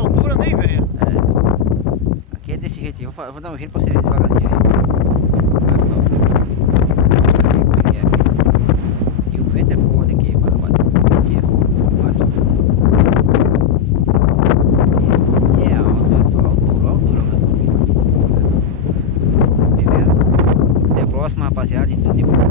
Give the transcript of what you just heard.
altura nem venha. É. Aqui é desse jeitinho. Eu vou dar um giro pra você ver devagarzinho aí. Olha só. Aí como é que é aqui. E o vento é forte aqui, rapaziada. Aqui é forte. Olha só. Aqui é forte. E é alto, olha só. Altura, olha só aqui. Beleza? Até a próxima, rapaziada. E tudo de bom.